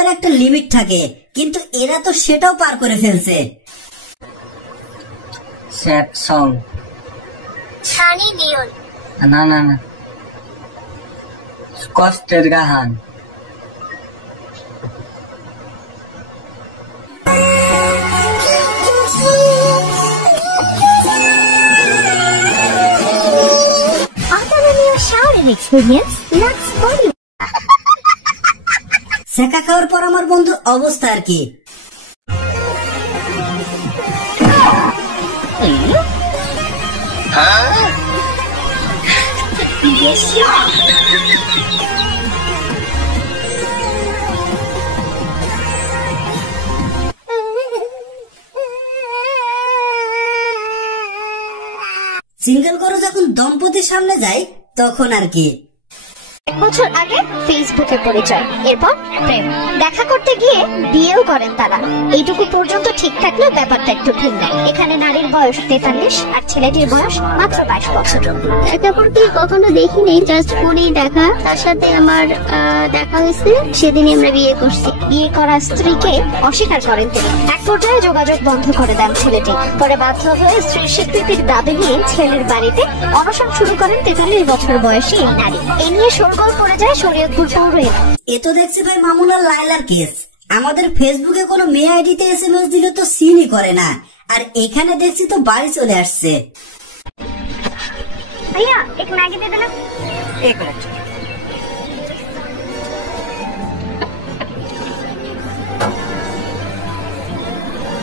ইনকামের একটা লিমিট থাকে, কিন্তু এরা তো সেটাও পার করে ফেলছে। Sad song, Sunny Leone. না না না, কষ্টের গান। সেকা খাওয়ার পর আমার বন্ধুর অবস্থা আর কি। সিঙ্গেল করো যখন দম্পতির সামনে যায় তখন আর কি। 1 বছর আগে ফেসবুকে পরিচয়, এরপর প্রেম, দেখা করতে গিয়ে বিয়েও করেন তারা। এইটুকু পর্যন্ত ঠিক থাকলেও ব্যাপারটা একটু ভিন্ন। এখানে নারীর বয়স 43 আর ছেলেটির বয়স মাত্র 22 বছর। দেখা করতে কখনো দেখিনি, জাস্ট ফোনেই দেখা। তার সাথে আমার দেখা হয়েছে, সেদিনই আমরা বিয়ে করছি। বিয়ে করা স্ত্রীকে অস্বীকার করেন তিনি। এক পর্যায়ে যোগাযোগ বন্ধ করে দেন ছেলেটি। পরে বাধ্য হয়ে স্ত্রীর স্বীকৃতির দাবি নিয়ে ছেলের বাড়িতে অনশন শুরু করেন 43 বছর বয়সী এই নারী। এ নিয়ে শোরগোল পড়ে যায় শরীয়তপুর পৌর এলাকায়। এ তো দেখছি ভাই মামুন আর লায়লার কেস। আমাদের ফেসবুকে কোনো মেয়ে আইডিতে SMS দিলে তো সিনই করে না, আর এখানে দেখছি তো বাড়ি চলে আসছে। भैया एक मैगी दे देना। 1 मिनट।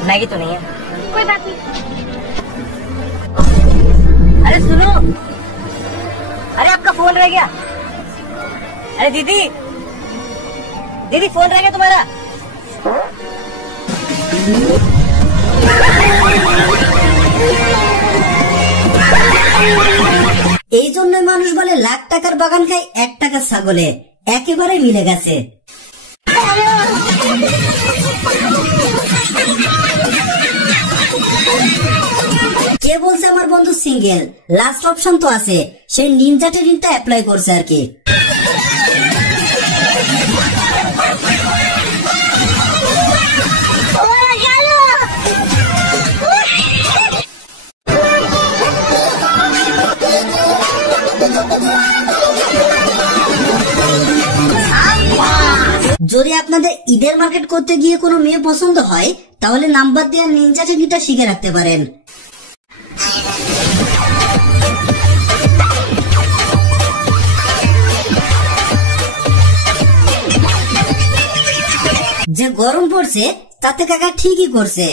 मैगी तो नहीं है। कोई बात नहीं। अरे सुनो, अरे आपका फोन रह गया। अरे दीदी, दीदी फोन रह गया तुम्हारा। এই জন্যই মানুষ বলে লাখ টাকার বাগান খায় 1 টাকার ছাগলে। একেবারে মিলে গেছে। কে বলছে আমার বন্ধু সিঙ্গেল? লাস্ট অপশন তো আছে, সেই নিনজা ট্রেনিংটা অ্যাপ্লাই করছে আর কি। যদি আপনাদের ঈদের মার্কেট করতে গিয়ে কোনো মেয়ে পছন্দ হয়, তাহলে নাম্বার দিয়ে নিনজা টেকনিকটা শিখে রাখতে পারেন। যে গরম পড়ছে তাতে কাকা ঠিকই করছে।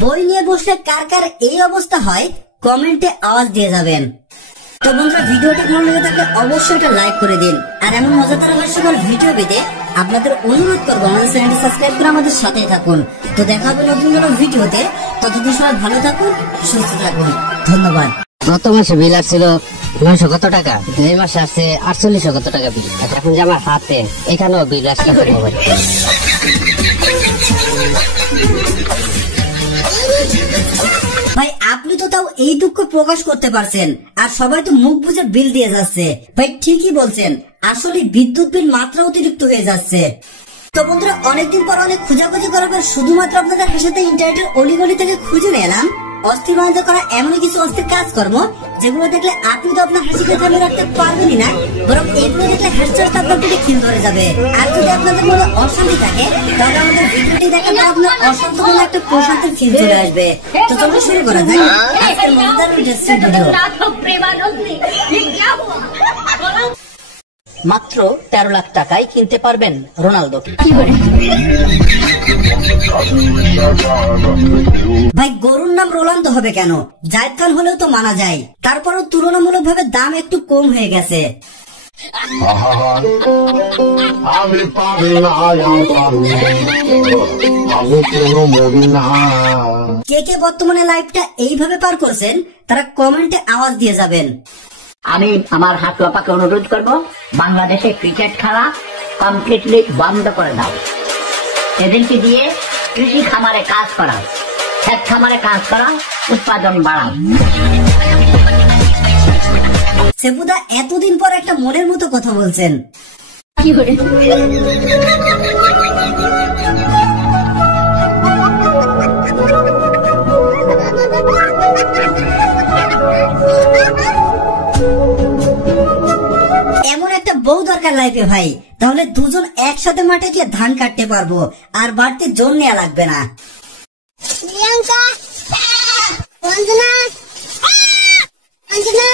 বই নিয়ে বসলে কার কার এই অবস্থা হয় কমেন্টে আওয়াজ দিয়ে যাবেন। তো বন্ধুরা, ভিডিওটা ভালো লেগে থাকলে অবশ্যই এটা লাইক করে দিন। আর এমন মজাদার সকল ভিডিও পেতে আপনাদের অনুরোধ করবো আমাদের চ্যানেলটি সাবস্ক্রাইব করে আমাদের সাথেই থাকুন। তো দেখা হবে নতুন কোনো ভিডিওতে। ততদিন সবাই ভালো থাকুন, সুস্থ থাকুন। ধন্যবাদ। গত মাসে বিল আসছিল 900 কত টাকা, এই মাসে আসছে 4800 কত টাকা বিল। এখন যে আমার হাতে এখানেও বিল আসছে। ভাই আপনি তো তাও এই দুঃখ প্রকাশ করতে পারছেন, আর সবাই তো মুখ বুঝে বিল দিয়ে যাচ্ছে। ভাই ঠিকই বলছেন, আসলে বিদ্যুৎ বিল মাত্রা অতিরিক্ত হয়ে যাচ্ছে। তো বন্ধুরা, অনেকদিন পর অনেক খোঁজাখুঁজি করার পর শুধুমাত্র আপনাদের সাথে ইন্টারনেটের অলিগলি থেকে খুঁজে নিয়ে এলাম অস্থির বাণিজ্য করা এমন কিছু অস্থির কাজকর্ম, যেগুলো দেখলে আপনি তো আপনার হাসিকে থামিয়ে রাখতে পারবেনই না, বরং এগুলো দেখলে হাসতে হাসতে আপনার পেটে খিল ধরে যাবে। আর যদি আপনাদের মনে অশান্তি থাকে, তাহলে আমাদের ভিডিওটি দেখার পর আপনার অশান্ত মনে একটা প্রশান্তির ফিল চলে আসবে। তো চলো শুরু করা যাক আজকের মজাদার ইন্টারেস্টিং ভিডিও। মাত্র 13 লাখ টাকায় কিনতে পারবেন রোনালদোকে। ভাই গরুর নাম রোনালদো হবে কেন? জায়েদ খান হলেও তো মানা যায়। তারপরও তুলনামূলক ভাবে দাম একটু কম হয়ে গেছে। কে কে বর্তমানে লাইফটা এইভাবে পার করছেন তারা কমেন্টে আওয়াজ দিয়ে যাবেন। আমি আমার হাত পাপাকে অনুরোধ করব, বাংলাদেশে ক্রিকেট খেলা কমপ্লিটলি বন্ধ করে দাও। এদেরকে দিয়ে কৃষি খামারে কাজ করাও, ক্ষেত খামারে কাজ করাও, উৎপাদন বাড়াও। সেপুদা এতদিন পর একটা মনের মতো কথা বলছেন। এমন একটা বউ দরকার লাইফে ভাই, তাহলে দুজন একসাথে মাঠে গিয়ে ধান কাটতে পারবো আর বাড়তি জোর নেওয়া লাগবে না। প্রিয়াঙ্কা, অঞ্জনা, অঞ্জনা,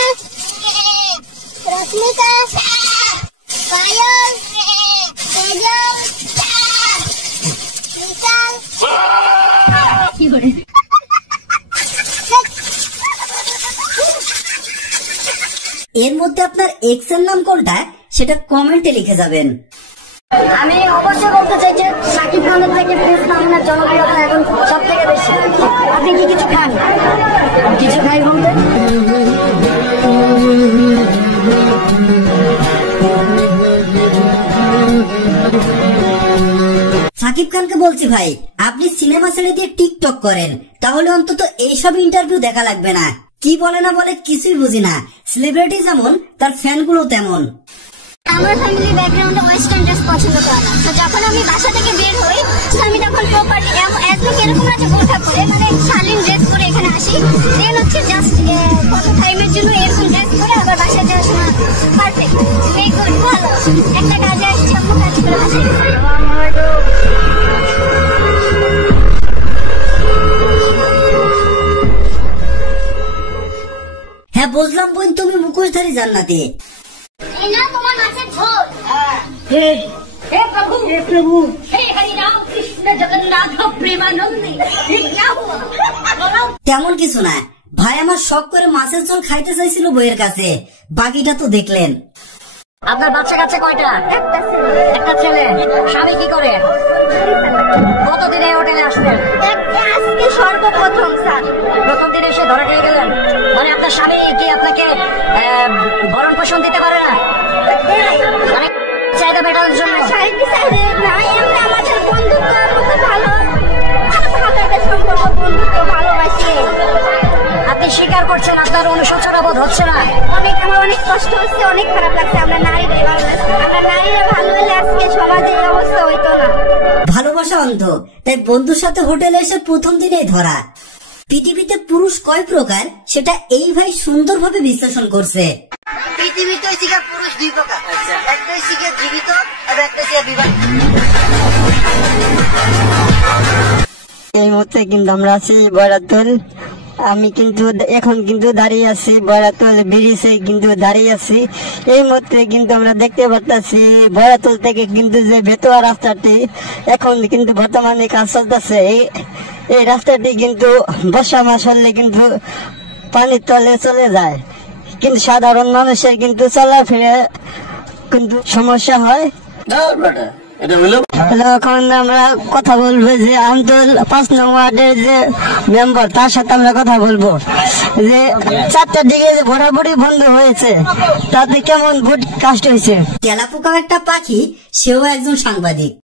রশ্মিকা, পায়েল, তেজল, বিশাল। এর মধ্যে আপনার এক্স এর নাম কোনটা সেটা কমেন্টে লিখে যাবেন। আমি অবশ্যই বলতে চাই যে শাকিব খানের থেকে প্রিন্স মামুনের জনপ্রিয়তা এখন সব থেকে বেশি। আপনি কি কিছু খান? কিছু খাই বলতে সাকিব খানকে বলছি ভাই, আপনি সিনেমা ছেড়ে দিয়ে টিকটক করেন, তাহলে অন্তত এইসব ইন্টারভিউ দেখা লাগবে না। কি বলে না বলে কিছুই বুঝি না। সেলিব্রিটি যেমন তার ফ্যানগুলো তেমন। আমার ফ্যামিলি ব্যাকগ্রাউন্ডে ওয়েস্টার্ন ড্রেস পছন্দ করে না, তো যখন আমি বাসা থেকে বের হই আমি তখন প্রপার্টি এরকম আছে বোরখা পরে, মানে শালীন ড্রেস পরে এখানে আসি। দেন হচ্ছে জাস্ট কত টাইমের জন্য এরকম ড্রেস পরে আবার বাসায় যাওয়ার সময় পারফেক্ট, ভেরি গুড, ভালো। একটা কাজে আসছি, আমরা কাজ করে বাসায় গেছি। হ্যাঁ বুঝলাম বোন, তুমি মুখোশধারী জান্নাতি। এই না তোমার মাছের ঝোল। हे प्रभु हे हरि राम कृष्ण जगन्नाथ प्रेमानंदी, ये क्या हुआ? তেমন কিছু না ভাই, আমার শখ করে মাছের ঝোল খাইতে চাইছিল বইয়ের কাছে, বাকিটা তো দেখলেন। আপনার বাচ্চা কাচ্চা কয়টা? একটা ছেলে। স্বামী কি করে? কতদিন এই হোটেলে আসলেন? আজকে সর্বপ্রথম স্যার। প্রথম দিন এসে ধরা খেয়ে গেলেন? মানে আপনার স্বামী কি আপনাকে ভরণ পোষণ দিতে পারে না? মানে চাহিদা মেটানোর জন্য? নাই, আমরা আমাদের বন্ধুত্বের মতো ভালো ভালো একটা সম্পর্ক, বন্ধুত্ব, ভালোবাসি। আপনি স্বীকার করছেন আপনার অনুশোচনা বোধ হচ্ছে না? আমার অনেক কষ্ট হচ্ছে, অনেক খারাপ লাগছে। আমরা নারীদের ভালো লাগছে, আমরা নারীরা ভালো হলে আজকে সমাজে এই অবস্থা হইতো না। ভালোবাসা অন্ধ, তাই বন্ধুর সাথে হোটেলে এসে প্রথম দিনেই ধরা। পৃথিবীতে পুরুষ কয় প্রকার সেটা এই ভাই সুন্দরভাবে বিশ্লেষণ করছে। পৃথিবীতে পুরুষ দুই প্রকার, একটা জীবিত আর একটা বিবাহিত। এই মুহূর্তে কিন্তু আমরা আছি বয়রাতল। আমি কিন্তু এখন কিন্তু দাঁড়িয়ে আছি বয়রাতল ব্রিজে, কিন্তু দাঁড়িয়ে আছি। এই মুহূর্তে কিন্তু আমরা দেখতে পাচ্ছি বয়রাতল থেকে কিন্তু যে বেতোয়া রাস্তাটি এখন কিন্তু বর্তমানে কাজ চলতেছে। এই রাস্তাটি কিন্তু বর্ষা মাস হলে কিন্তু পানির তলে চলে যায়, কিন্তু সাধারণ মানুষের কিন্তু চলাফেরা কিন্তু সমস্যা হয়। এখন আমরা কথা বলবো যে আমতল 5 নং ওয়ার্ডের যে মেম্বার, তার সাথে আমরা কথা বলবো যে 4টার দিকে যে ভোটাভুটি বন্ধ হয়েছে, তাতে কেমন ভোট কাস্ট হয়েছে। তেলাপোকাও একটা পাখি, সেও একজন সাংবাদিক।